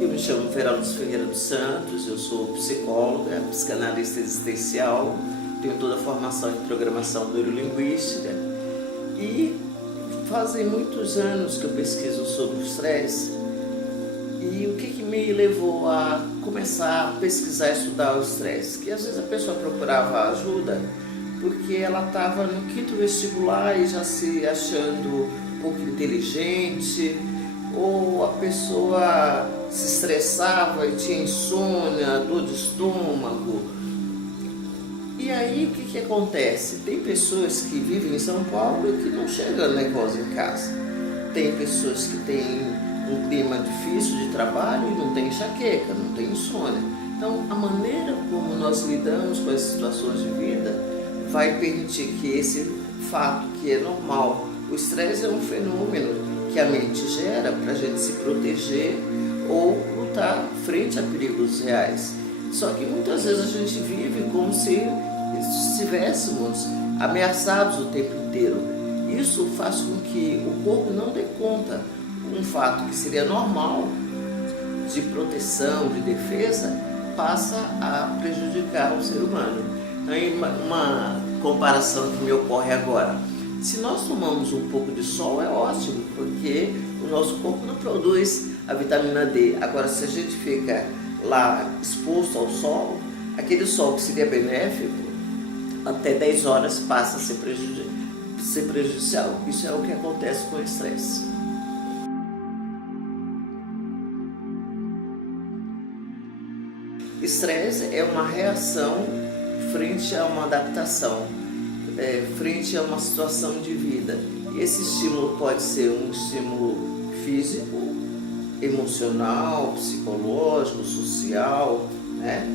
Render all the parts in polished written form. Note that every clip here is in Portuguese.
Eu me chamo Veraluz Ferreira dos Santos, eu sou psicóloga, psicanalista existencial, tenho toda a formação em programação neurolinguística e fazem muitos anos que eu pesquiso sobre o estresse. E o que me levou a começar a pesquisar e estudar o estresse? Que às vezes a pessoa procurava ajuda porque ela estava no 5º vestibular e já se achando um pouco inteligente, ou a pessoa se estressava e tinha insônia, dor de estômago. E aí o que acontece? Tem pessoas que vivem em São Paulo e que não chegam nervosa em casa. Tem pessoas que têm um clima difícil de trabalho e não tem enxaqueca, não tem insônia. Então a maneira como nós lidamos com as situações de vida vai permitir que esse fato que é normal, o estresse é um fenômeno que a mente gera para a gente se proteger ou lutar frente a perigos reais. Só que muitas vezes a gente vive como se estivéssemos ameaçados o tempo inteiro. Isso faz com que o corpo não dê conta. Um fato que seria normal de proteção, de defesa, passa a prejudicar o ser humano. Aí uma comparação que me ocorre agora. Se nós tomamos um pouco de sol é ótimo, porque o nosso corpo não produz a vitamina D. Agora, se a gente fica lá exposto ao sol, aquele sol que seria benéfico, até 10 horas passa a ser prejudicial. Isso é o que acontece com o estresse. Estresse é uma reação frente a uma adaptação, frente a uma situação de vida. E esse estímulo pode ser um estímulo físico, emocional, psicológico, social, né?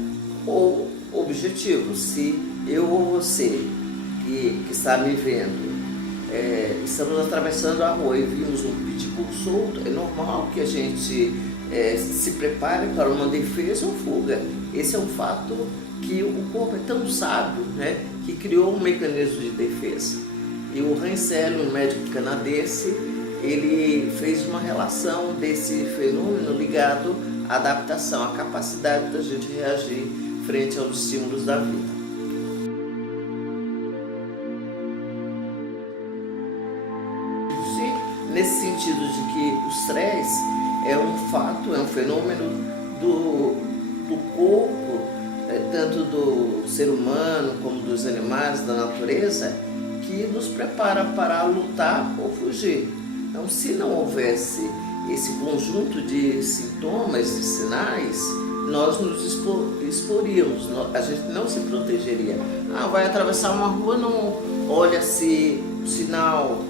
Ou objetivo. Se eu ou você que está me vendo, estamos atravessando a rua e vimos um pitbull solto, é normal que a gente se prepare para uma defesa ou fuga. Esse é um fato que o corpo é tão sábio, né, que criou um mecanismo de defesa. E o Hensel, um médico canadense, ele fez uma relação desse fenômeno ligado à adaptação, à capacidade da gente reagir frente aos estímulos da vida. Nesse sentido de que o estresse é um fato, é um fenômeno do corpo, tanto do ser humano como dos animais, da natureza, que nos prepara para lutar ou fugir. Então, se não houvesse esse conjunto de sintomas, de sinais, nós nos exporíamos, a gente não se protegeria. Vai atravessar uma rua, não olha se o sinal,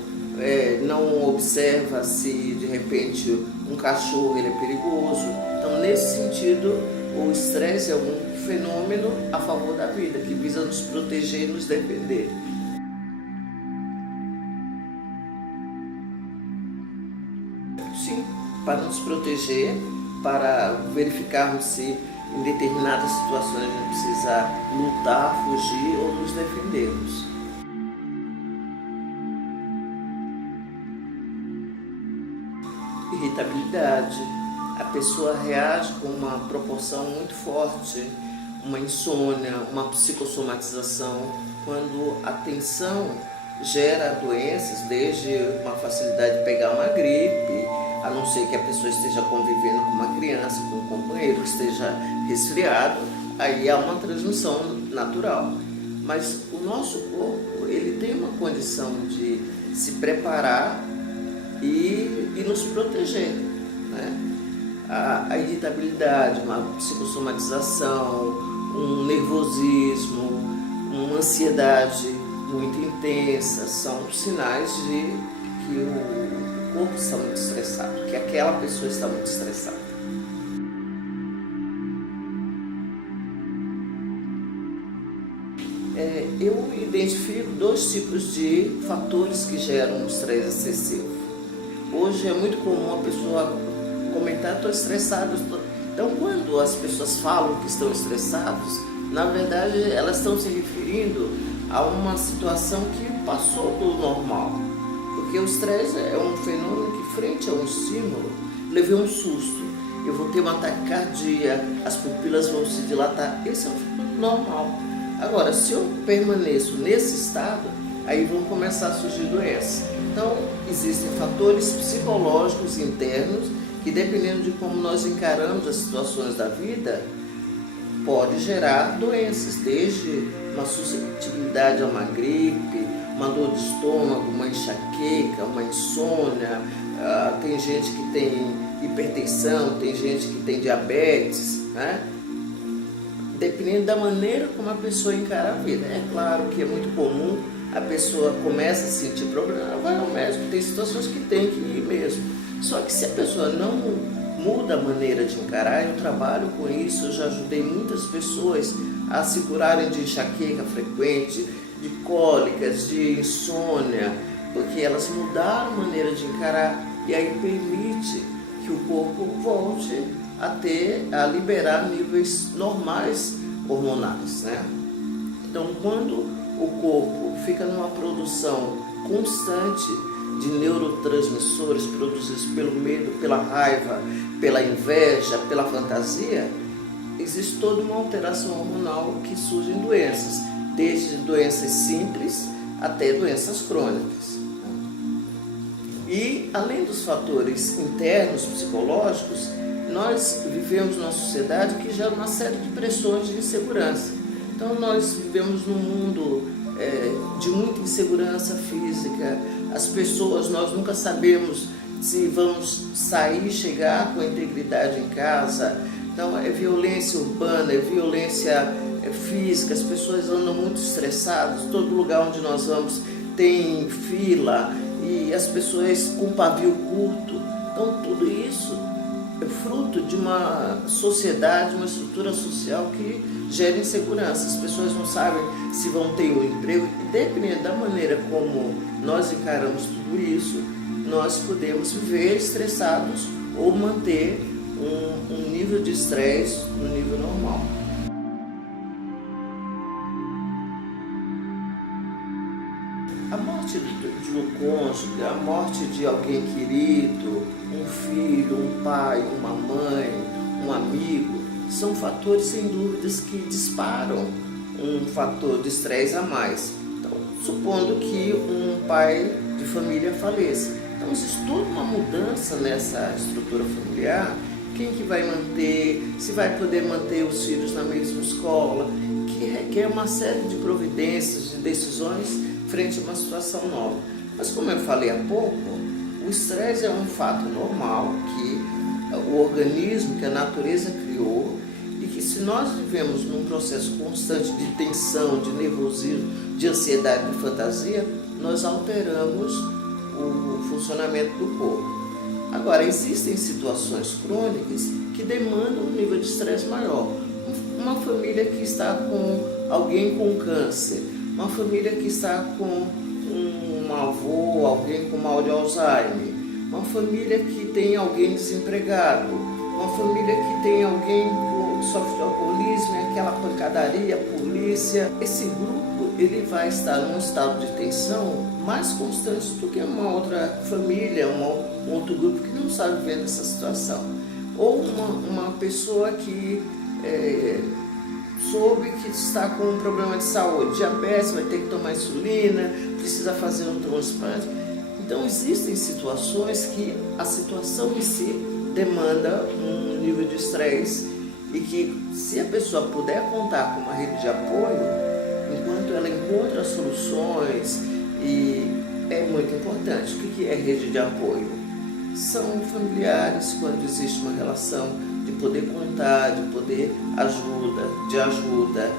não observa se de repente um cachorro ele é perigoso. Então, nesse sentido, o estresse é um fenômeno a favor da vida, que visa nos proteger e nos defender. Sim, para nos proteger, para verificarmos se em determinadas situações a gente precisa lutar, fugir ou nos defendermos. Irritabilidade. A pessoa reage com uma proporção muito forte, uma insônia, uma psicossomatização, quando a tensão gera doenças, desde uma facilidade de pegar uma gripe, a não ser que a pessoa esteja convivendo com uma criança, com um companheiro que esteja resfriado, aí há uma transmissão natural. Mas o nosso corpo, ele tem uma condição de se preparar e nos proteger, né? A irritabilidade, uma psicossomatização, um nervosismo, uma ansiedade muito intensa, são sinais de que o corpo está muito estressado, que aquela pessoa está muito estressada. Eu identifico 2 tipos de fatores que geram um estresse excessivo. Hoje é muito comum a pessoa comentar: estou estressado. Então, quando as pessoas falam que estão estressados, na verdade elas estão se referindo a uma situação que passou do normal. Porque o estresse é um fenômeno que, frente a um estímulo, levei um susto. eu vou ter uma taquicardia, as pupilas vão se dilatar. Esse é um fluxo normal. Agora, se eu permaneço nesse estado, aí vão começar a surgir doenças. Então, existem fatores psicológicos internos que, dependendo de como nós encaramos as situações da vida, pode gerar doenças, desde uma suscetibilidade a uma gripe, uma dor de estômago, uma enxaqueca, uma insônia. Tem gente que tem hipertensão, tem gente que tem diabetes, né? Dependendo da maneira como a pessoa encara a vida. É claro que é muito comum a pessoa começa a sentir problema, vai ao médico, tem situações que tem que ir mesmo. Só que se a pessoa não muda a maneira de encarar, eu trabalho com isso, eu já ajudei muitas pessoas a se curarem de enxaqueca frequente, de cólicas, de insônia, porque elas mudaram a maneira de encarar e aí permite que o corpo volte a liberar níveis normais hormonais, né? Então, quando o corpo fica numa produção constante de neurotransmissores produzidos pelo medo, pela raiva, pela inveja, pela fantasia, existe toda uma alteração hormonal que surgem doenças, desde doenças simples até doenças crônicas. E, além dos fatores internos, psicológicos, nós vivemos numa sociedade que gera uma série de pressões de insegurança. Então, nós vivemos num mundo de muita insegurança física. As pessoas, nós nunca sabemos se vamos sair, chegar com a integridade em casa. Então, é violência urbana, é violência física. As pessoas andam muito estressadas. Todo lugar onde nós vamos tem fila e as pessoas com pavio curto. Então, tudo isso é fruto de uma sociedade, uma estrutura social que gera insegurança. As pessoas não sabem se vão ter um emprego e, dependendo da maneira como nós encaramos tudo isso, nós podemos viver estressados ou manter um nível de estresse no nível normal. A morte de um cônjuge, a morte de alguém querido, um filho, um pai, uma mãe, um amigo, são fatores sem dúvidas que disparam um fator de estresse a mais. Então, supondo que um pai de família faleça. Então, existe toda uma mudança nessa estrutura familiar. Quem que vai manter, se vai poder manter os filhos na mesma escola, que requer uma série de providências, de decisões frente a uma situação nova. Mas como eu falei há pouco, o estresse é um fato normal que o organismo, que a natureza criou, e que se nós vivemos num processo constante de tensão, de nervosismo, de ansiedade, de fantasia, nós alteramos o funcionamento do corpo. Agora, existem situações crônicas que demandam um nível de estresse maior. Uma família que está com alguém com câncer, uma família que está com um avô, alguém com mal de Alzheimer, uma família que tem alguém desempregado, uma família que tem alguém que sofre de alcoolismo, aquela pancadaria, polícia. Esse grupo ele vai estar num estado de tensão mais constante do que uma outra família, um outro grupo que não sabe viver nessa situação. Ou uma pessoa que soube que está com um problema de saúde, diabetes, vai ter que tomar insulina, precisa fazer um transplante. Então, existem situações que a situação em si demanda um nível de estresse e que, se a pessoa puder contar com uma rede de apoio, enquanto ela encontra soluções, e é muito importante. O que é rede de apoio? São familiares, quando existe uma relação de poder contar, de poder de ajuda.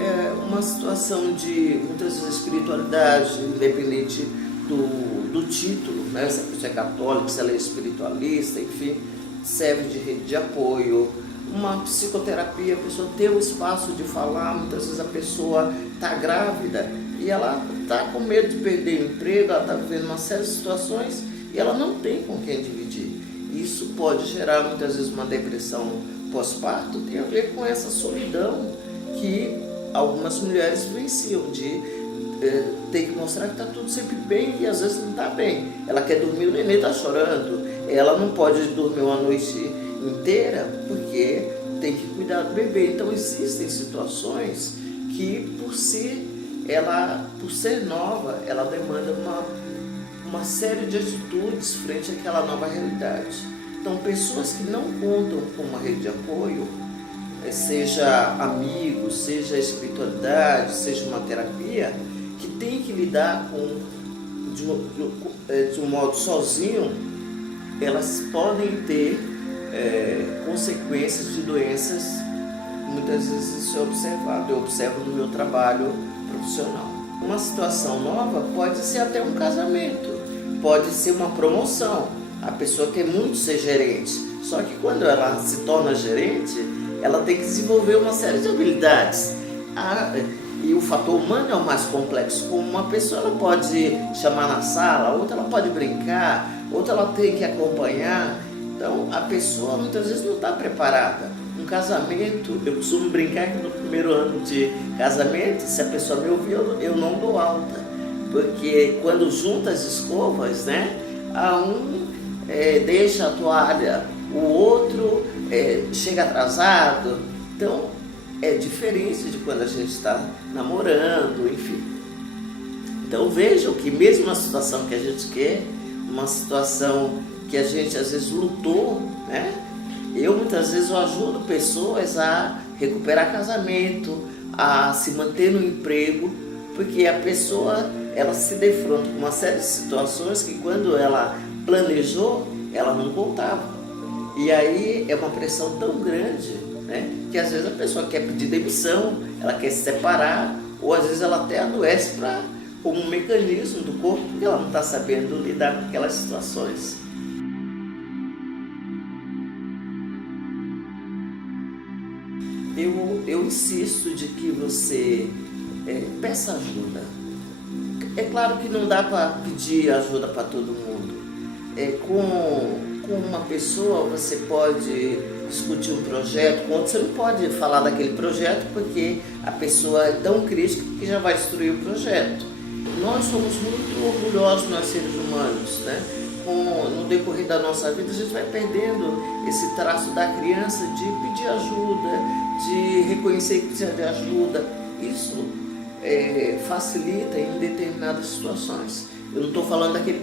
É uma situação de, muitas vezes, espiritualidade, independente do título, né? Se a pessoa é católica, se ela é espiritualista, enfim, serve de rede de apoio. Uma psicoterapia, a pessoa ter o espaço de falar, muitas vezes a pessoa está grávida e ela está com medo de perder o emprego, ela está vivendo uma série de situações e ela não tem com quem dividir. Isso pode gerar muitas vezes uma depressão pós-parto, tem a ver com essa solidão que algumas mulheres vivenciam, de ter que mostrar que está tudo sempre bem e às vezes não está bem. Ela quer dormir, o neném está chorando, ela não pode dormir uma noite inteira, porque tem que cuidar do bebê. Então existem situações que por ser nova, ela demanda uma série de atitudes frente àquela nova realidade. Então pessoas que não contam com uma rede de apoio, seja amigos, seja espiritualidade, seja uma terapia, que tem que lidar de um modo sozinho, elas podem ter consequências de doenças, muitas vezes isso é observado, eu observo no meu trabalho profissional. Uma situação nova pode ser até um casamento, pode ser uma promoção, a pessoa quer muito ser gerente, só que quando ela se torna gerente, ela tem que desenvolver uma série de habilidades. E o fator humano é o mais complexo. Como uma pessoa ela pode chamar na sala, outra ela pode brincar, outra ela tem que acompanhar. Então a pessoa muitas vezes não está preparada. Um casamento, eu costumo brincar que no primeiro ano de casamento, se a pessoa me ouvir, eu não dou alta. Porque quando junta as escovas, né, deixa a toalha, o outro chega atrasado. Então é diferente de quando a gente está namorando, enfim. Então vejam que mesmo uma situação que a gente quer, uma situação que a gente às vezes lutou, né? Muitas vezes eu ajudo pessoas a recuperar casamento, a se manter no emprego, porque a pessoa ela se defronta com uma série de situações que quando ela planejou, ela não contava. E aí é uma pressão tão grande, né, que às vezes a pessoa quer pedir demissão, ela quer se separar, ou às vezes ela até adoece como um mecanismo do corpo, porque ela não está sabendo lidar com aquelas situações. Eu insisto de que você peça ajuda. É claro que não dá para pedir ajuda para todo mundo. Com uma pessoa você pode discutir um projeto, com outra você não pode falar daquele projeto porque a pessoa é tão crítica que já vai destruir o projeto. Nós somos muito orgulhosos, nós seres humanos, né? No decorrer da nossa vida a gente vai perdendo esse traço da criança de pedir ajuda, de reconhecer que precisa de ajuda. Isso facilita em determinadas situações. Eu não estou falando daquele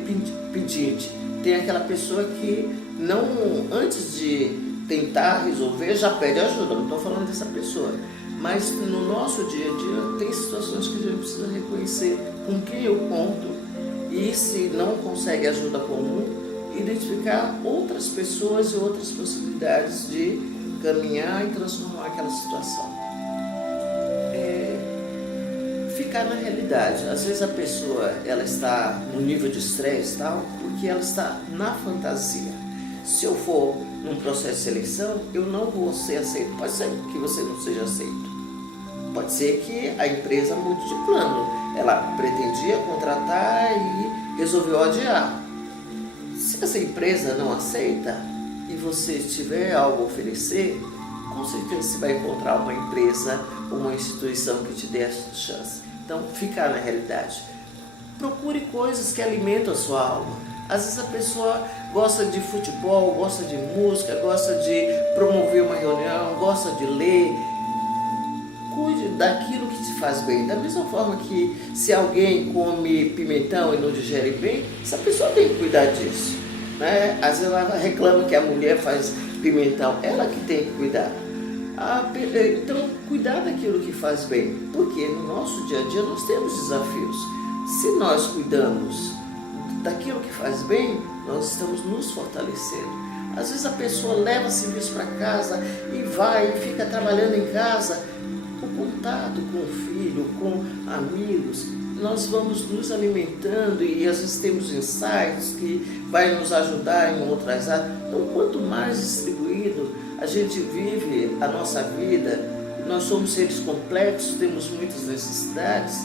pedinte. Tem aquela pessoa que não, antes de tentar resolver, já pede ajuda. Não estou falando dessa pessoa. Mas no nosso dia a dia tem situações que a gente precisa reconhecer com quem eu conto e, se não consegue ajuda comum, identificar outras pessoas e outras possibilidades de caminhar e transformar aquela situação. Ficar na realidade. Às vezes a pessoa ela está no nível de estresse tal, porque ela está na fantasia. Se eu for num processo de seleção, eu não vou ser aceito. Pode ser que você não seja aceito. Pode ser que a empresa mude de plano. Ela pretendia contratar e resolveu adiar. Se essa empresa não aceita e você tiver algo a oferecer, com certeza você vai encontrar uma empresa, uma instituição que te dê essa chance. Então, ficar na realidade. Procure coisas que alimentam a sua alma. Às vezes a pessoa gosta de futebol, gosta de música, gosta de promover uma reunião, gosta de ler. Cuide daquilo que te faz bem. Da mesma forma que se alguém come pimentão e não digere bem, essa pessoa tem que cuidar disso, né? Às vezes ela reclama que a mulher faz pimentão, ela que tem que cuidar. Então, cuidar daquilo que faz bem, porque no nosso dia a dia nós temos desafios. Se nós cuidamos daquilo que faz bem, nós estamos nos fortalecendo. Às vezes a pessoa leva serviço para casa e vai e fica trabalhando em casa. O contato com o filho, com amigos, nós vamos nos alimentando e às vezes temos insights que vai nos ajudar em outras áreas. Então, quanto mais distribuído a gente vive a nossa vida, nós somos seres complexos, temos muitas necessidades,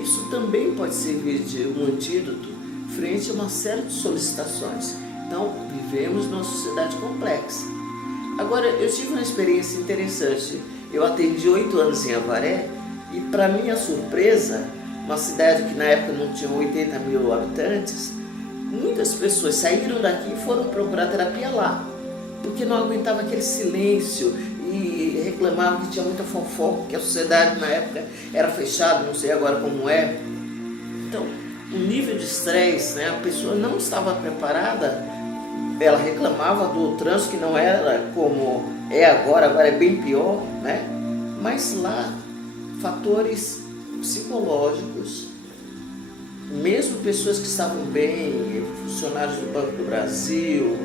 isso também pode servir de um antídoto frente a uma série de solicitações. Então, vivemos numa sociedade complexa. Agora, eu tive uma experiência interessante. Eu atendi 8 anos em Avaré e, para minha surpresa, uma cidade que na época não tinha 80 mil habitantes, muitas pessoas saíram daqui e foram procurar terapia lá. porque não aguentava aquele silêncio e reclamava que tinha muita fofoca, que a sociedade na época era fechada, não sei agora como é. Então, o nível de estresse, né, a pessoa não estava preparada, ela reclamava do trânsito que não era como é agora é bem pior, né? Mas lá, fatores psicológicos, mesmo pessoas que estavam bem, funcionários do Banco do Brasil,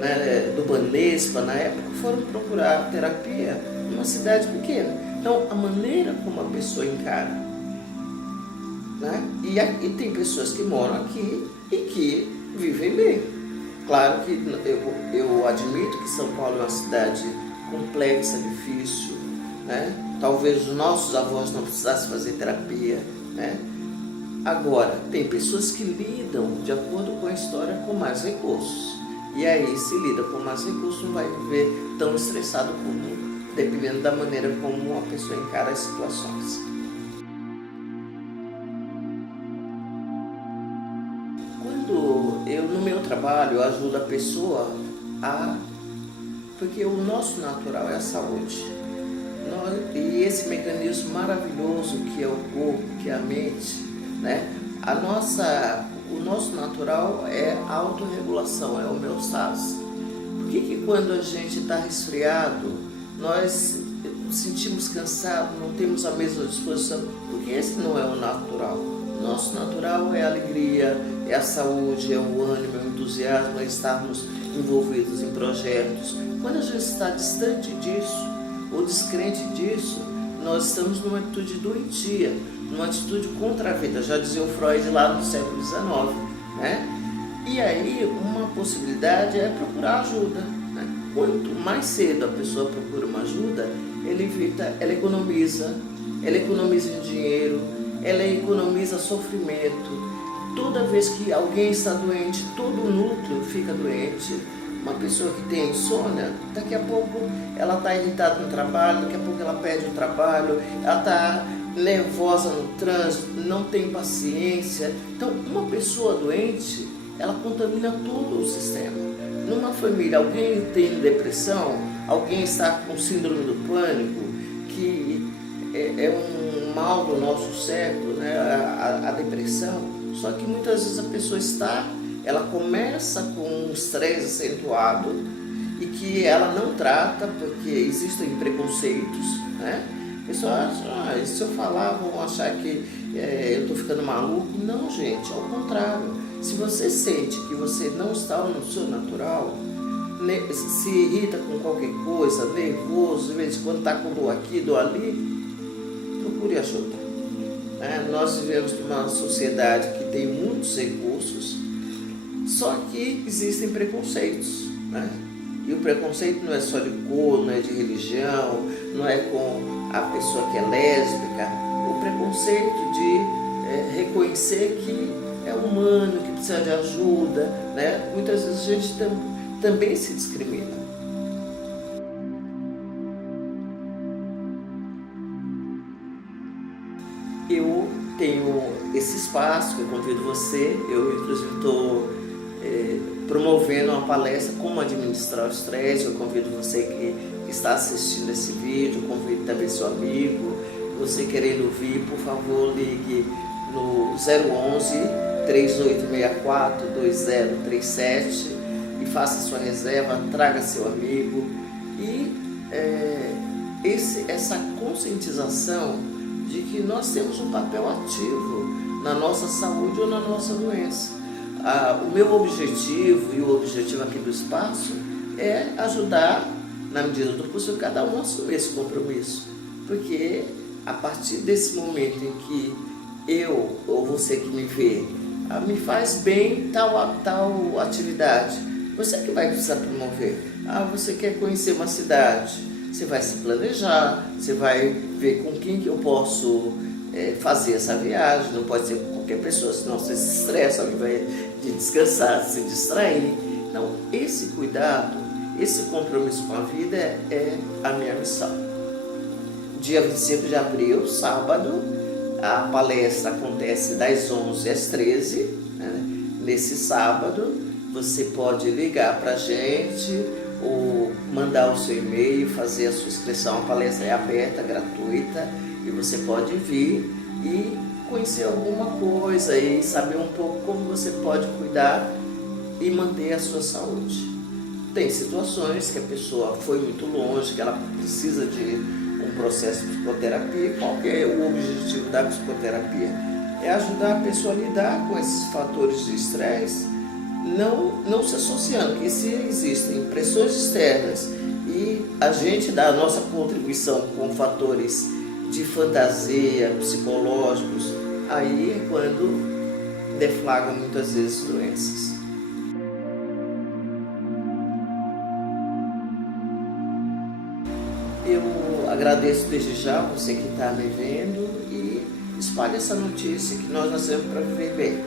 né, do Banespa na época, foram procurar terapia numa cidade pequena. Então, a maneira como a pessoa encara, né? E tem pessoas que moram aqui e que vivem bem. Claro que eu admito que São Paulo é uma cidade complexa, difícil, né? Talvez os nossos avós não precisassem fazer terapia, né? Agora, tem pessoas que lidam, de acordo com a história, com mais recursos. E aí, se lida com mais recursos, não vai viver tão estressado como, dependendo da maneira como a pessoa encara as situações. Quando eu, no meu trabalho, eu ajudo a pessoa porque o nosso natural é a saúde. E esse mecanismo maravilhoso que é o corpo, que é a mente, né? O nosso natural é a autorregulação, é a homeostase. Por que quando a gente está resfriado, nós sentimos cansado, não temos a mesma disposição? Porque esse não é o natural. O nosso natural é a alegria, é a saúde, é o ânimo, é o entusiasmo, é estarmos envolvidos em projetos. Quando a gente está distante disso, ou descrente disso, nós estamos numa atitude doentia, numa atitude contra a vida, já dizia o Freud lá no século XIX, né? E aí, uma possibilidade é procurar ajuda, né? Quanto mais cedo a pessoa procura uma ajuda, ela economiza em dinheiro, ela economiza sofrimento. Toda vez que alguém está doente, todo o núcleo fica doente. Uma pessoa que tem insônia, daqui a pouco ela está irritada no trabalho, daqui a pouco ela perde o trabalho, ela está nervosa no trânsito, não tem paciência. Então, uma pessoa doente, ela contamina todo o sistema. Numa família, alguém tem depressão, alguém está com síndrome do pânico, que é um mal do nosso século, né? A depressão. Só que muitas vezes a pessoa ela começa com um estresse acentuado e que ela não trata porque existem preconceitos, né? A pessoa acha, se eu falar vão achar que eu estou ficando maluco. Não, gente, ao contrário. Se você sente que você não está no seu natural, se irrita com qualquer coisa, nervoso, de vez em quando está com dor aqui, dor ali, procure ajuda. Nós vivemos numa sociedade que tem muitos recursos, só que existem preconceitos, né? E o preconceito não é só de cor, não é de religião, não é com a pessoa que é lésbica. O preconceito de reconhecer que é humano, que precisa de ajuda, né? Muitas vezes a gente também se discrimina. Eu tenho esse espaço que eu convido você, eu inclusive estou promovendo uma palestra como administrar o estresse. Eu convido você que está assistindo esse vídeo, convido também seu amigo. Você querendo vir, por favor, ligue no 011 3864 2037 e faça sua reserva, traga seu amigo. E essa conscientização de que nós temos um papel ativo na nossa saúde ou na nossa doença. O meu objetivo e o objetivo aqui do espaço é ajudar, na medida do possível, cada um a assumir esse compromisso. Porque a partir desse momento em que eu ou você que me vê me faz bem tal atividade, você que vai precisar promover. Você quer conhecer uma cidade, você vai se planejar, você vai ver com quem que eu posso fazer essa viagem. Não pode ser com qualquer pessoa, senão você se estressa ao invés de descansar, se distrair. Então, esse cuidado, esse compromisso com a vida é a minha missão. Dia 25 de abril, sábado, a palestra acontece das 11 às 13, né? Nesse sábado, você pode ligar para a gente ou mandar o seu e-mail, fazer a sua inscrição. A palestra é aberta, gratuita, e você pode vir e conhecer alguma coisa e saber um pouco como você pode cuidar e manter a sua saúde. Tem situações que a pessoa foi muito longe, que ela precisa de um processo de psicoterapia. Qual que é o objetivo da psicoterapia? É ajudar a pessoa a lidar com esses fatores de estresse, não se associando, que se existem pressões externas e a gente dá a nossa contribuição com fatores de fantasia, psicológicos, aí é quando deflagra muitas vezes doenças. Eu agradeço desde já você que está me vendo e espalhe essa notícia que nós nascemos para viver bem,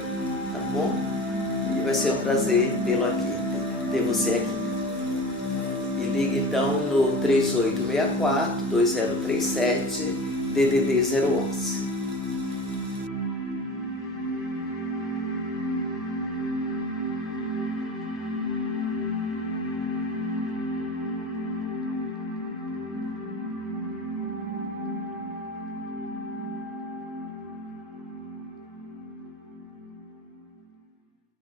tá bom? E vai ser um prazer tê-lo aqui, ter você aqui. E ligue então no 3864-2037 DDD 011.